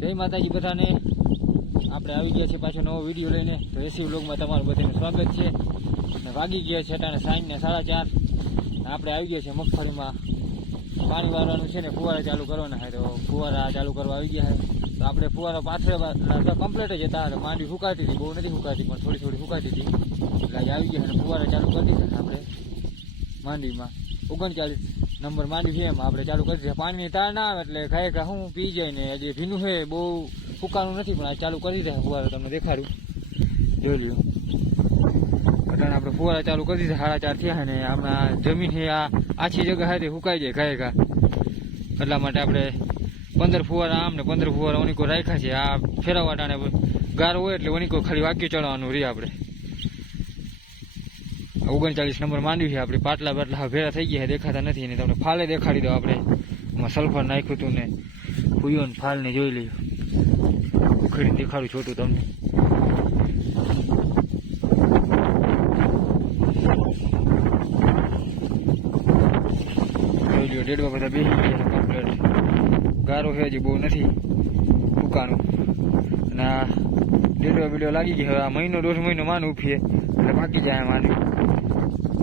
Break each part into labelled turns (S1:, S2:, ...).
S1: જય માતાજી બધાને. આપણે આવી ગયા છે પાછો નવો વીડિયો લઈને. તો એસી વ્લોગમાં તમારું બધાનું સ્વાગત છે. અને વાગી ગયા છે અટાણે સાંજને સાડા ચાર. આપણે આવી ગયા છીએ મગફળીમાં. પાણી વાળવાનું છે ને, ફુવારા ચાલુ કરવાના છે. તો ફુવારા ચાલુ કરવા આવી ગયા છે. તો આપણે ફુવારા પાથરે કમ્પ્લીટ જ હતા. અને માંડી સુકાતી હતી, બહુ નથી સુકાતી, પણ થોડી થોડી ફૂકાતી હતી. એટલે આવી ગયા અને ફુવારા ચાલુ કરી દીધા આપણે માંડીમાં ઓગણચાલીસ નંબર માંડી છે, એમ આપણે ચાલુ કરી દીધા પાણીની તાર ના આવે એટલે ખરેખર હું પી જાય ને જે ભીનું છે, બહુ ફૂકાનું નથી, પણ આ ચાલુ કરી દે ફુવારા તમને દેખાડું. જોઈ લ્યો. એટલે આપણે ફુવારા ચાલુ કરી દીધા સાડા ચાર થયા ને, આપણા જમીન છે, આ આછી જગ્યા હતી સુકાઈ જાય ખાય એટલા માટે આપણે પંદર ફુવારા આમ ને પંદર ફુવારા ઓનીકો રાખ્યા છે. આ ફેરવવાટાને ગાર હોય એટલે ઓનીકો ખાલી વાક્યું ચડવાનું રહી આપણે. ઓગણચાલીસ નંબર માંડવી છે. આપણી પાટલા બાટલા ભેળા થઈ ગયા દેખાતા નથી. અને તમને ફાલે દેખાડી દો આપણે. એમાં સલ્ફર નાખ્યું હતું ને ફૂયો ને ફાલને જોઈ લઈએ ઉખેડીને દેખાડું છોટું તમને. જોઈ લ્યો, ડેડવા બધા બેસી ગયા કમ્પ્લેટ ગારો છે હજી બહુ નથી. દુકાનું અને આ ડેડવા બીડવા લાગી ગઈ હવે આ મહિનો દોઢ મહિનો માન ઉફીએ એટલે પાકી જાય માની હવે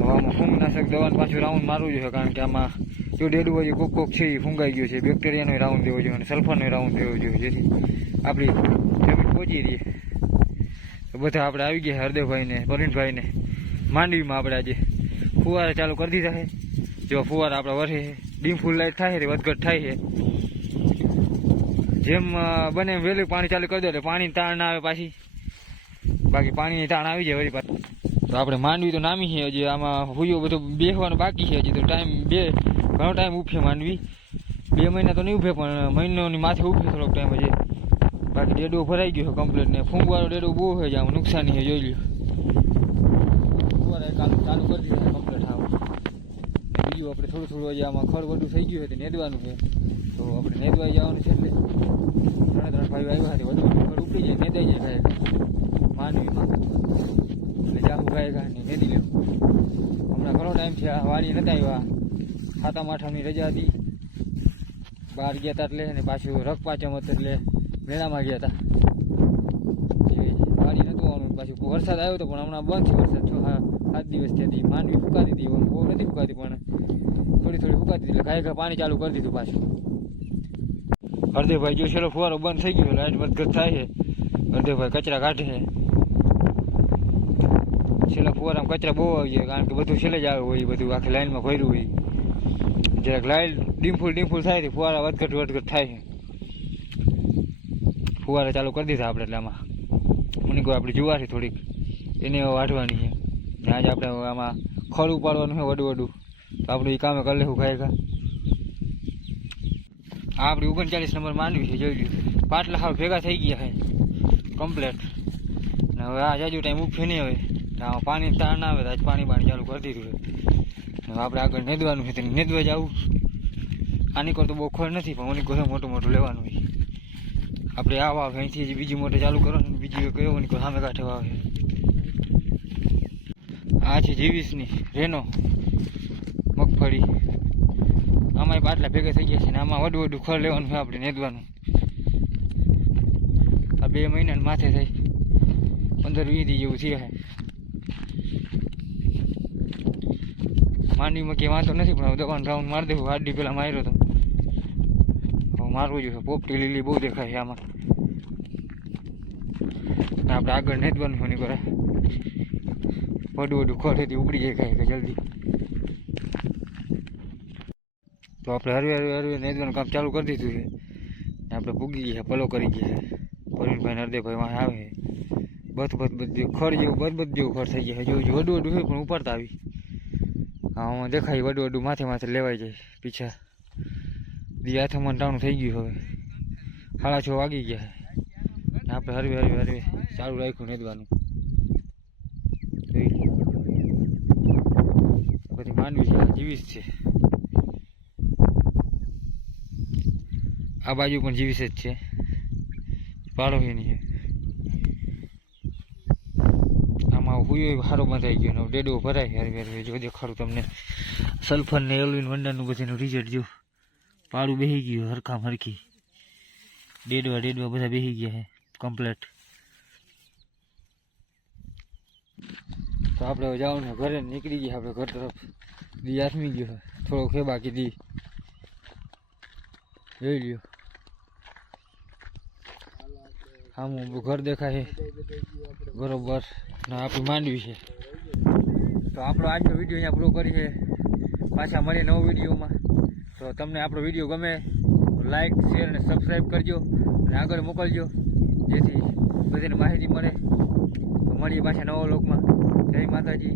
S1: આમાં ફૂંગનાશક દવાનું પાછું રાઉન્ડ મારવું જોઈએ, કારણ કે આમાં જો ડેડું હજી કોક કોક છે એ ફૂંગાઈ ગયું છે. બેક્ટેરિયાનો રાઉન્ડ દેવો જોઈએ અને સલ્ફરનો રાઉન્ડ દેવો જોઈએ જેથી આપણી જમીન પહોંચી રહીએ બધા આપણે આવી ગયા હરદેવભાઈને પરીણભાઈને માંડવીમાં આપણે આજે ફુવારા ચાલુ કરી દીધા છે. જો ફુવારા આપણે વરે ડીમ ફૂલ લાઈટ થાય છે વધઘટ થાય છે. જેમ બને વહેલું પાણી ચાલુ કરી દો એટલે પાણી તાણ ના આવે પાછી. બાકી પાણીની તાણ આવી જાય વળી તો આપણે માંડવી તો નામી છે હજી, આમાં હુયો બધું બેસવાનો બાકી છે હજી, તો ટાઈમ બે, ઘણો ટાઈમ ઉભે માંડવી. બે મહિના તો નહીં ઉભે, પણ મહિનોની માથે ઉભે થોડોક ટાઈમ હજી. બાકી ડેડો ભરાઈ ગયો છે કમ્પ્લીટ ને ફૂંગવાળો ડેડો બહુ હોય છે આમ નુકસાની છે, જોઈ લ્યો. ચાલુ ચાલુ કરી દીધું કમ્પ્લીટ આવું બીજું આપણે થોડું થોડું હજી આમાં ખડ વધુ થઈ ગયું છે, તો નેદવાનું છે. તો આપણે નેદવાઈ જવાનું છે એટલે ત્રણે ત્રણ ભાઈઓ આવ્યા હતા વધુ ખર ઉપડી જાય, નેદાઈ જાય ખાય માંડવીમાં. એટલે જાહુ ખાય ખા ને નેદી લ્યો હમણાં ઘણો ટાઈમ છે, આ વાડી નતા આવ્યા. સાતમ આઠમની રજા હતી. બહાર ગયા હતા એટલે અને પાછું રક પાચમ એટલે મેળામાં ગયા હતા વાડી નતું આવવાનું. પાછું વરસાદ આવ્યો હતો પણ હમણાં બંધ છે વરસાદ. છ સાત દિવસ ત્યાંથી માંડવી ફૂકાતી હતી બહુ નથી ફૂકાતી પણ થોડી થોડી ફૂકાતી એટલે ઘાય ઘા પાણી ચાલુ કરી દીધું પાછું. હરદેવભાઈ જો છેલ્લો ફુવારો બંધ થઈ ગયો. લાઈટ વધઘટ થાય છે. હરદેવભાઈ કચરા કાઢે છે. છેલ્લા ફુવારામાં કચરા બહુ આવી જાય કારણ કે બધું છેલ્લે જ આવે હોય બધું આખી લાઈનમાં ખોર્યું હોય. જરાક લાઇન ડીમફૂલ ડીમફૂલ થાય છે ફુવારા વધઘટ વધઘટ થાય. છે ફુવારા ચાલુ કરી દીધા આપણે એટલે આમાં. મને કોઈ આપણી જુવાર છે થોડીક. એને વાટવાની છે. ત્યાં આજે આપણે આમાં ખડ ઉપાડવાનું છે વડું વડું. તો આપણે એ કામે કરી લેવું ખાય ખા આપણી ઓગણચાલીસ નંબર માંડવી છે, જોઈ લ્યો. પાટલા હાવ ભેગા થઈ ગયા છે. કમ્પ્લેટ. હવે આ જાજુ ટાઈમ ઉપફે નહીં હવે. ને પાણી તાર ના આવે આજ પાણી પાણી ચાલુ કરી દીધું છે. આપણે આગળ નેદવાનું છે, તેને નેદવા જવું આની કરતો બહુ ખોર નથી, પણ ઓની કોઈ મોટું મોટું લેવાનું હોય આપણે આવા વાવ અહીંથી બીજી મોટે ચાલુ કરવાનું ને, બીજી કયો, ઓની કોઈ સામે કાંઠે આવે છે આ છે જીવીસની રેનો મગફળી. આમાં પાટલા ભેગા થઈ ગયા છે ને, આમાં વડું વડું ખોર લેવાનું છે આપણે નેદવાનું. આ બે મહિના માથે થાય પંદર વીસ જેવું થયા. માંડવીમાં કે વાંધો નથી, પણ દવાનું રાઉન્ડ મારી દેવું, હાડી પેલા માર્યો તો. હવે મારવું જોઈએ, પોપટી લીલી બહુ દેખાય છે આમાં. આપણે આગળ નથી બનવું નહીં કરે વડું વડું ખોલેથી ઉપડી જાય કાંઈ કે જલ્દી. તો આપણે હરવે હરવે હરવે નેદવાનું કામ ચાલુ કરી દીધું છે. આપણે પૂગી ગયા, પલો કરી ગયા. પ્રવીણભાઈ નરદેવભાઈ વાંહે આવે. બધ બધ બધ ખડ જેવું બધ બધ જેવું ખડ થઈ ગયા. હજુ હજુ વડું વડું હોય પણ ઉપાડતા આવી. હું દેખાય, વડું વડું માથે માથે લેવાઈ જાય પીછા. દી હાથમાં ટાણું થઈ ગયું હવે. સાડા છ વાગી ગયા આપણે હરવે હરવે હરવે. ચાલુ રાખ્યું નેદવાનું. બધી માંડવી છે, જીવીશ છે. આ બાજુ પણ જીવીશ જ છે. પાડો છે આમાં હુયો સારો બંધાઈ ગયો ડેડો ભરાય હેર વેર જો દેખાડું તમને સલ્ફર ને એલવિન વંડાનું બધાનું રિઝલ્ટ જો. પાડું બેસી ગયું, હરખામ હરખી. ડેડવા ડેડવા બધા બેસી ગયા છે કમ્પ્લેટ તો આપણે જવાનું ઘરે નીકળી ગયા આપણે ઘર તરફ. દી આથમી ગયો થોડોક થોડો છે બાકી દી. જોઈ લ્યો. આમ ઘર દેખાય બરોબર. ને આપણી માંડવી છે. તો આપણો આજનો વીડિયો અહીંયા પૂરો કરી છે. પાછા મળીએ નવો વિડીયોમાં. તો તમને આપણો વીડિયો ગમે લાઇક શેર અને સબસ્ક્રાઈબ કરજો અને આગળ મોકલજો. જેથી બધાને માહિતી મળે. મળીએ પાછા નવા લોકમાં જય માતાજી.